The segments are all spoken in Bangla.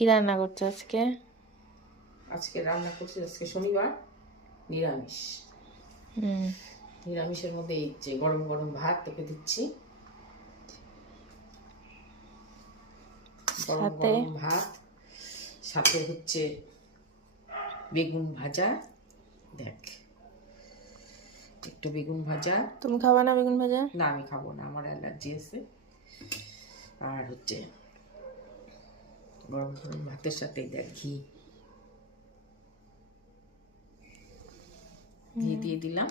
কি রান্না করছো আজকে? আজকে রান্না করছি, আজকে শনিবার, নিরামিষ। নিরামিষের মধ্যে এই যে গরম গরম ভাত তোকে দিচ্ছি, গরম সাথে গরম ভাত, সাথে হচ্ছে বেগুন ভাজা। দেখ, একটু বেগুন ভাজা। তুমি খাবা না বেগুন ভাজা? না, আমি খাবো না, আমার অ্যালার্জি আছে। আর হচ্ছে গরম গরম ভাতের সাথে দেখ ঘি দিয়ে দিলাম।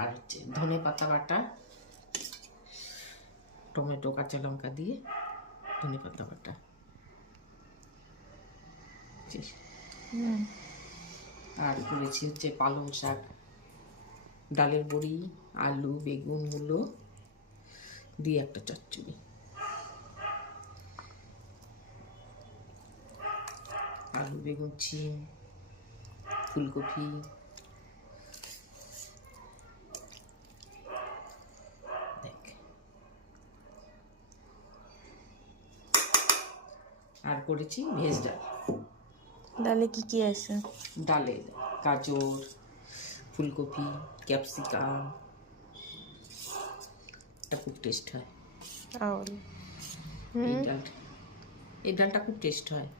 আর হচ্ছে ধনে পাতা বাটা, টমেটো কাঁচা লঙ্কা দিয়ে ধনে পাতা বাটা। আর করেছি হচ্ছে পালং শাক, ডালের বড়ি, আলু, বেগুন, মূলো দিয়ে একটা চচ্চড়ি। আলু, বেগুন, শিম, ফুলকপি। দেখ, আর করেছি ভেজ ডাল। ডালে কি কি আছে? ডালে গাজর, ফুলকপি, ক্যাপসিকাম, এটা খুব টেস্ট হয়। এই ডালটা খুব টেস্ট হয়।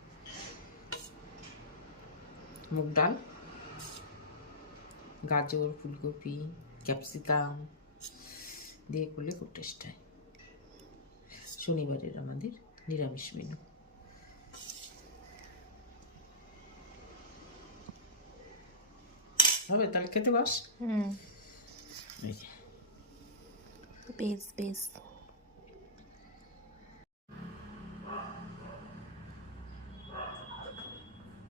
মুগ ডাল, গাজর, ফুলকপি, ক্যাপসিকাম দিয়ে করলে খুব টেস্ট হয়। শনিবারের আমাদের নিরামিষ মেনু। হবে তাহলে খেতে বস। বেশ বেশ।